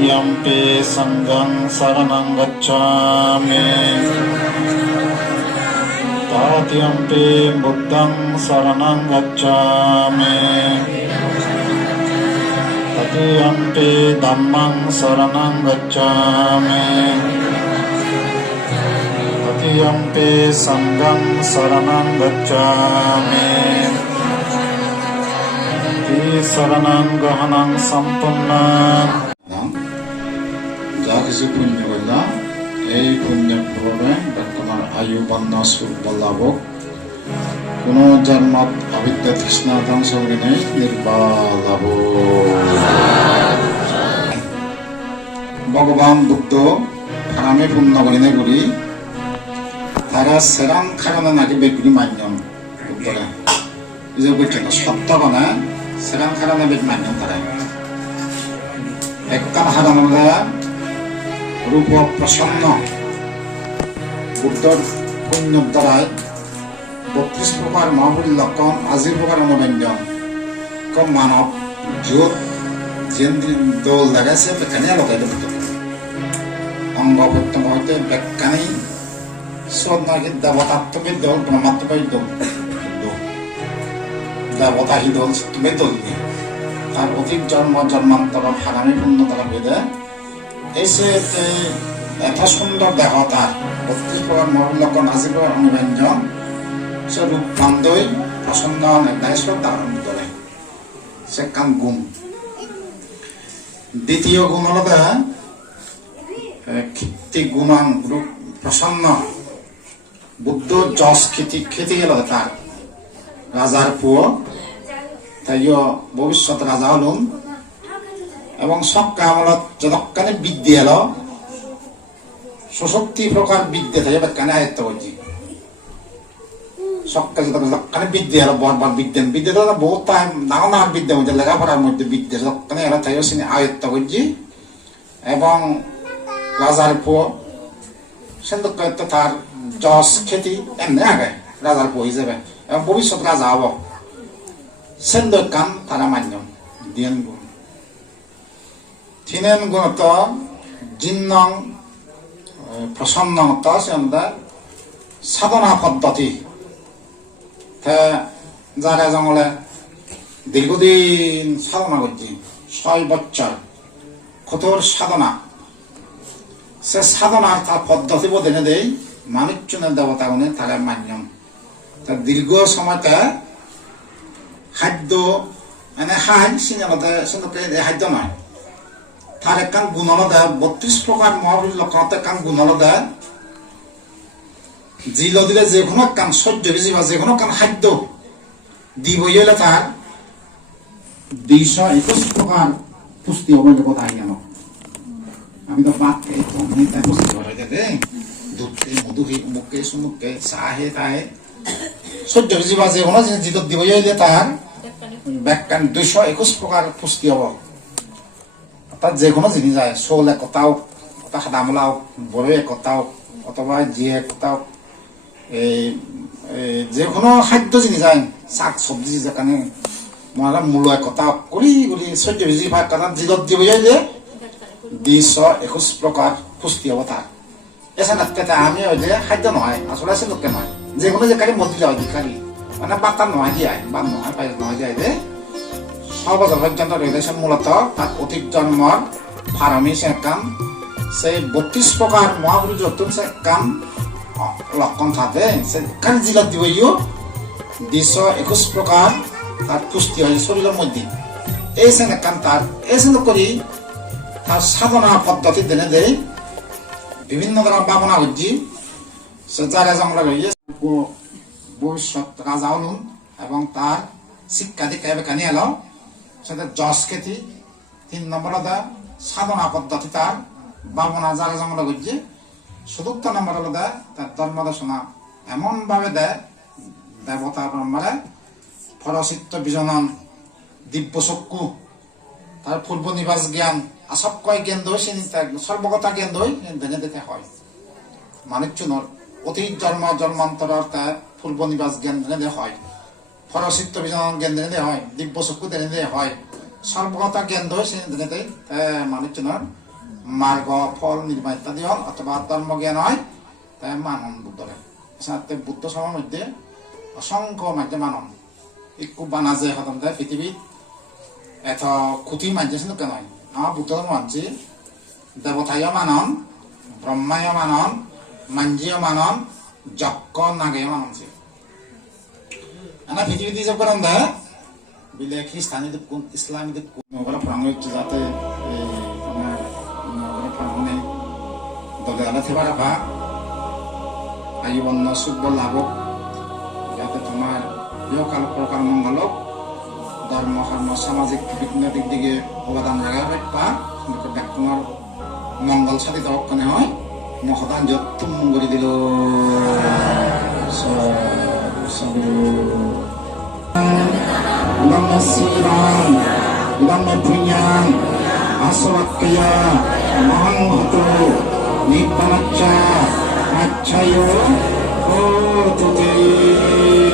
Yampi sanghang saranang gacchami Tatyampi buddhang saranang gacchami Tatyampi dhammang saranang gacchami Tatyampi sanghang saranang gacchami Saranang gahanang sampurnam যা কিছু পুণ্য করলাম এই পুণ্যের প্রভাবে বর্তমান আয়ু বন্যা সুখ লাভ কোনো জন্মত অবিদ্যা তৃষ্ণা ধ্বংস নেই নির্বালাভ ভগবান বুদ্ধ হারামে পুণ্য করিনে করি তারা সেরাম খারানা নাকি বেগুনি মান্যম বুদ্ধরা এই যে বলছেন সত্য কনা সেরাম খারানা বেগ মান্যম তারা এককাল হারানোলা রূপ প্রসন্ন বুদ্ধর পুণ্যর দ্বারায় 32 প্রকার মহাবলী লক্ষণ আজির প্রকার অনুব্যঞ্জন কম মানব জোর দোল লাগাইছে বেকানি লগাইলে বুদ্ধ অঙ্গ প্রত্যঙ্গ হইতে বেকানি সব নাকি দেবতাত্মকের দল ব্রহ্মাত্মকের দল দেবতাহী দল তুমি দল তার অধিক জন্ম জন্মান্তর হারামি পুণ্য তারা বেদে এসে এত সুন্দর দেহ তার 32 প্রকার মহালক্ষণ আজির প্রকার অনুব্যঞ্জন সে রূপ বান্ধই প্রসন্ন নির্ণয় ধারণ করে সে কান গুণ দ্বিতীয় গুণ হল কীর্তি গুণান রূপ প্রসন্ন বুদ্ধ যশ খ্যাতি গেল তার রাজার পুয় তাইও ভবিষ্যৎ রাজা হলুন এবং সক্কা আমলত যতক্ষণে বিদ্যে এলো 66 প্রকার বিদ্যে থাকে বেকানে আয়ত্ত করছি সক্কা যতক্ষণে বিদ্যে এলো বরবার বিদ্যে বিদ্যে তো বহুত টাইম নানা বিদ্যের মধ্যে লেখাপড়ার মধ্যে বিদ্যে যতক্ষণে এলো তাইও সিনে আয়ত্ত করছি এবং রাজার পুয় সেন্দুক তার যশ খ্যাতি এমনি আগে রাজার পুয় হিসেবে এবং ভবিষ্যৎ রাজা হব সেন্দুক কান তারা মান্য দিয়েন গুণ তিনেন গুণত জিন্নং প্রসন্নত সেন্দা সাধনা পদ্ধতি যারা জঙ্গলে দীর্ঘদিন সাধনা করছি 6 বছর কঠোর সাধনা সে সাধনার তার পদ্ধতি বদলে দেয় মানুষজনের দেবতা গুণে তারা মান্যম তার দীর্ঘ সময়তে খাদ্য মানে হাই সিনেমাতে খাদ্য নয় তার একখান গুণ আলাদা 32 প্রকার মহাবীর লক্ষণতে একখান গুণ আলাদা জিল দিলে যে কোনো একখান সহ্য বেশি বা যে কোনো একখান খাদ্য দিব হইলে তার 221 প্রকার পুষ্টি হবে কথা কেন আমি তো ভাত খাই তাই পুষ্টি হবে দুধ খেয়ে মধু খেয়ে মুখ খেয়ে সুমুখ খেয়ে চা হে তাহে সহ্য বেশি বা যে কোনো জিনিস জিত দিব হইলে তার ব্যাখ্যান 221 প্রকার পুষ্টি হব অর্থাৎ যে কোনো জিনিস যায় শোল একতাও কথা সাদামলাও বড় একতাও অথবা জিয়ে একতাও যে কোনো খাদ্য জিনিস যায় শাক সবজি যেখানে মহারা মূল একতা করি করি সহ্য বেশি ভাগ কথা জিলত দিব যে 221 প্রকার পুষ্টি হব তার এছাড়া আমি ওই যে খাদ্য নহয় আসলে আছে লোকে নয় যে কোনো যেখানে মদিলা হয় ভিখারি মানে বাতা নহয় দিয়ে বা নহয় পাই নহয় দিয়ে যে সর্বজন পর্যন্ত রয়েছে মূলত তার অধিক জন্মর ফারামি সে কাম সেই 32 প্রকার মহাপুরুষ যতুন সে কাম লক্ষণ থাকে সে কান জিলত দিব 221 প্রকার তার পুষ্টি হয় শরীরের মধ্যে এই সে কাম তার এই সে করি তার সাধনা পদ্ধতি দেনে দেয় বিভিন্ন ধরনের ভাবনা হচ্ছে সে যারা জঙ্গলা রয়েছে ভবিষ্যৎ রাজা হলুন এবং তার শিক্ষা দীক্ষা এখানে এলো সেটা যশ খ্যাতি 3 নম্বর সাধনা পদ্ধতি তার ভাবনা যারা জঙ্গলা করছে 74 নম্বর হলো তার ধর্ম দর্শনা এমন ভাবে দেয় দেবতা ব্রহ্মারে ফরচিত্ত বিজনন দিব্য চক্ষু তার পূর্ব নিবাস জ্ঞান আসব কয় জ্ঞান দই সর্বগতা জ্ঞান দই দেনে দিতে হয় মানুষজনের অতীত জন্ম জন্মান্তর তার পূর্ব নিবাস জ্ঞান দেনে হয় ফরচিত্ত বিজনন জ্ঞান দেনে হয় দিব্য চক্ষু দেনে হয় সর্বগতা জ্ঞান দই দেনে দেয় মানুষজনের মার্গ ফল নির্মাণ ইত্যাদি হল অথবা ধর্মজ্ঞান হয় তাই মানন বুদ্ধরে সাথে বুদ্ধ সমাজের মধ্যে অসংখ্য মাঝে মানন একটু বানাজে হতম দেয় পৃথিবীত এত খুঁটি মাঝে ছিল কেন আমার বুদ্ধ মানছি দেবতায় মানন ব্রহ্মায় মানন মাঞ্জিয় মানন যক্ষ নাগে মানছি এনা পৃথিবীতে যে করেন দেয় বিলে খ্রিস্টানি কোন ইসলামী কোন ফরাঙ্গ হচ্ছে যাতে তোমার ফরাঙ্গে দলে আলা থেবা রাখা আয়ু বন্য সুখ লাভ যাতে তোমার ইহকাল প্রকার মঙ্গলক ধর্ম কর্ম সামাজিক বিভিন্ন দিক দিকে অবদান রাখা বা তোমার মঙ্গল সাধিত অক্ষণে হয় মহদান যত মঙ্গল দিল Ulang sirang, ulang punyang, aswakya, mahang hatu, nipanacha, achayo, oh tuti.